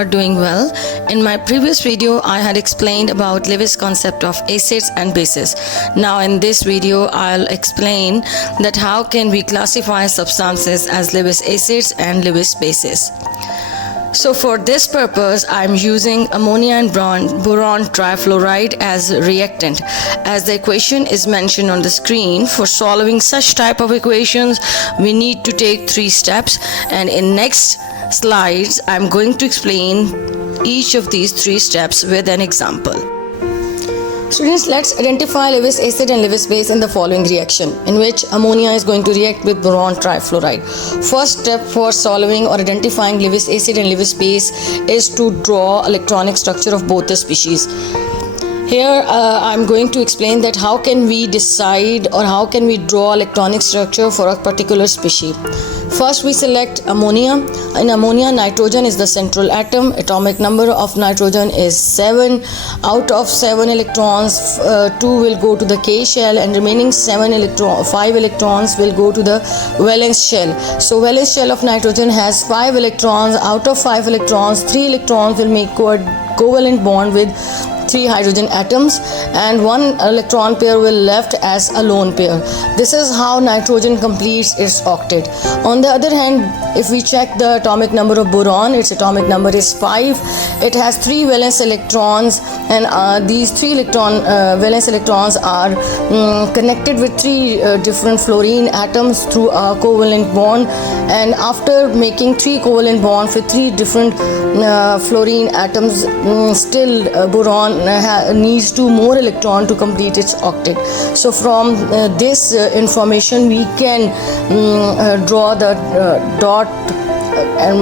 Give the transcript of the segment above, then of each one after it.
are doing well. In my previous video, I had explained about Lewis concept of acids and bases. Now in this video, I'll explain that how can we classify substances as Lewis acids and Lewis bases. So for this purpose, I'm using ammonia and boron trifluoride as reactant. As the equation is mentioned on the screen, for solving such type of equations, we need to take 3 steps, and in next slides, I'm going to explain each of these 3 steps with an example. Students, let's identify Lewis acid and Lewis base in the following reaction, in which ammonia is going to react with boron trifluoride. First step for solving or identifying Lewis acid and Lewis base is to draw electronic structure of both the species. Here I'm going to explain that how can we decide or how can we draw electronic structure for a particular species. First we select ammonia. In ammonia, nitrogen is the central atom. Atomic number of nitrogen is 7. Out of 7 electrons, 2 will go to the K shell and remaining 5 electrons will go to the valence shell. So valence shell of nitrogen has 5 electrons. Out of 5 electrons, 3 electrons will make covalent bond with 3 hydrogen atoms, and 1 electron pair will left as a lone pair. This is how nitrogen completes its octet. On the other hand, if we check the atomic number of boron, its atomic number is 5. It has 3 valence electrons, and these 3 valence electrons are connected with 3 different fluorine atoms through a covalent bond, and after making 3 covalent bonds with 3 different fluorine atoms, still boron needs 2 more electron to complete its octet. So from this information we can draw the dot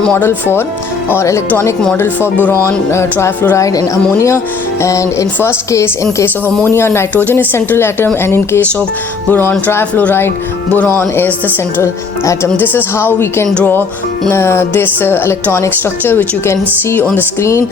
model for or electronic model for boron trifluoride and ammonia. And in first case, in case of ammonia, nitrogen is central atom, and in case of boron trifluoride, boron is the central atom. This is how we can draw this electronic structure, which you can see on the screen.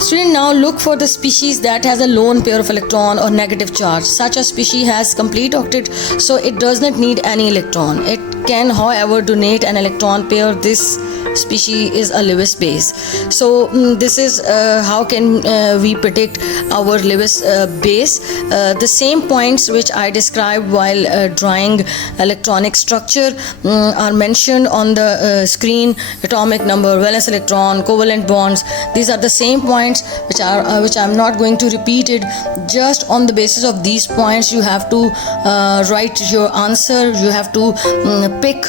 Student, now look for the species that has a lone pair of electron or negative charge. Such a species has complete octet, so it does not need any electron. It can, however, donate an electron pair. This species is a Lewis base. So this is how can we predict our Lewis base. The same points which I described while drawing electronic structure are mentioned on the screen: atomic number, valence electron, covalent bonds. These are the same points which I'm not going to repeat it. Just on the basis of these points, you have to write your answer. You have to pick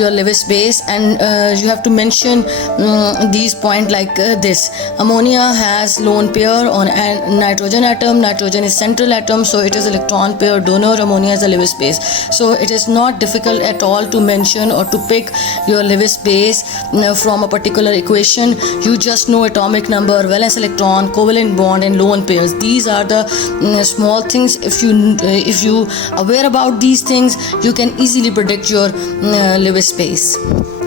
your Lewis base, and you have to mention these points like this. Ammonia has lone pair on a nitrogen atom. Nitrogen is central atom, so it is electron pair donor. Ammonia is a Lewis base. So it is not difficult at all to mention or to pick your Lewis base from a particular equation. You just know atomic number, valence electron, covalent bond, and lone pairs. These are the small things. If you aware about these things, you can easily predict your Lewis base.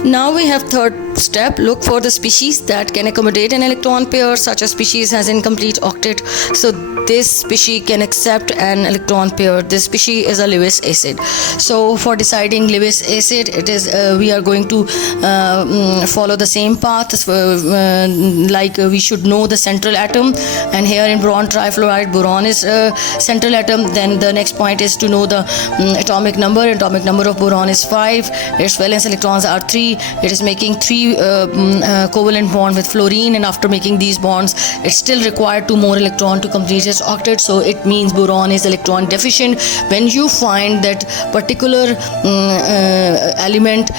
Now we have third step. Look for the species that can accommodate an electron pair. Such a species has incomplete octet, so this species can accept an electron pair. This species is a Lewis acid. So for deciding Lewis acid, it is we are going to follow the same path. Like we should know the central atom, and here in boron trifluoride, boron is central atom. Then the next point is to know the atomic number. Atomic number of boron is 5. Its valence electrons are 3. It is making 3 covalent bond with fluorine, and after making these bonds, it's still required 2 more electron to complete its octet. So it means boron is electron deficient. When you find that particular element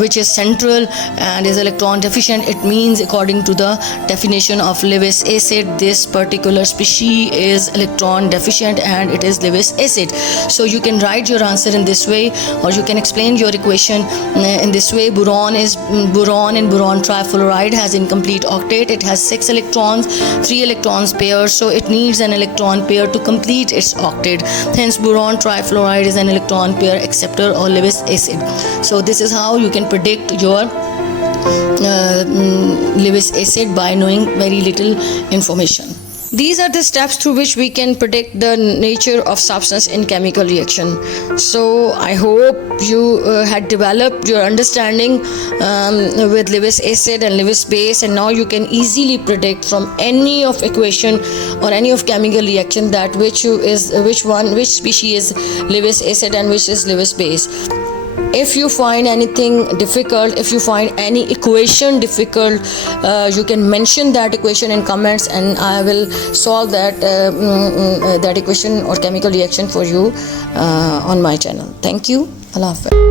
which is central and is electron deficient, it means according to the definition of Lewis acid, this particular species is electron deficient and it is Lewis acid. So you can write your answer in this way, or you can explain your equation in this way. Boron and boron trifluoride has incomplete octet. It has 6 electrons, 3 electrons pairs, so it needs an electron pair to complete its octet. Hence boron trifluoride is an electron pair acceptor or Lewis acid. So this is how you can predict your Lewis acid by knowing very little information. These are the steps through which we can predict the nature of substance in chemical reaction. So I hope you had developed your understanding with Lewis acid and Lewis base, and now you can easily predict from any of equation or any of chemical reaction that which species is Lewis acid and which is Lewis base. If you find anything difficult, if you find any equation difficult, you can mention that equation in comments, and I will solve that equation or chemical reaction for you on my channel. Thank you. Allah Hafiz.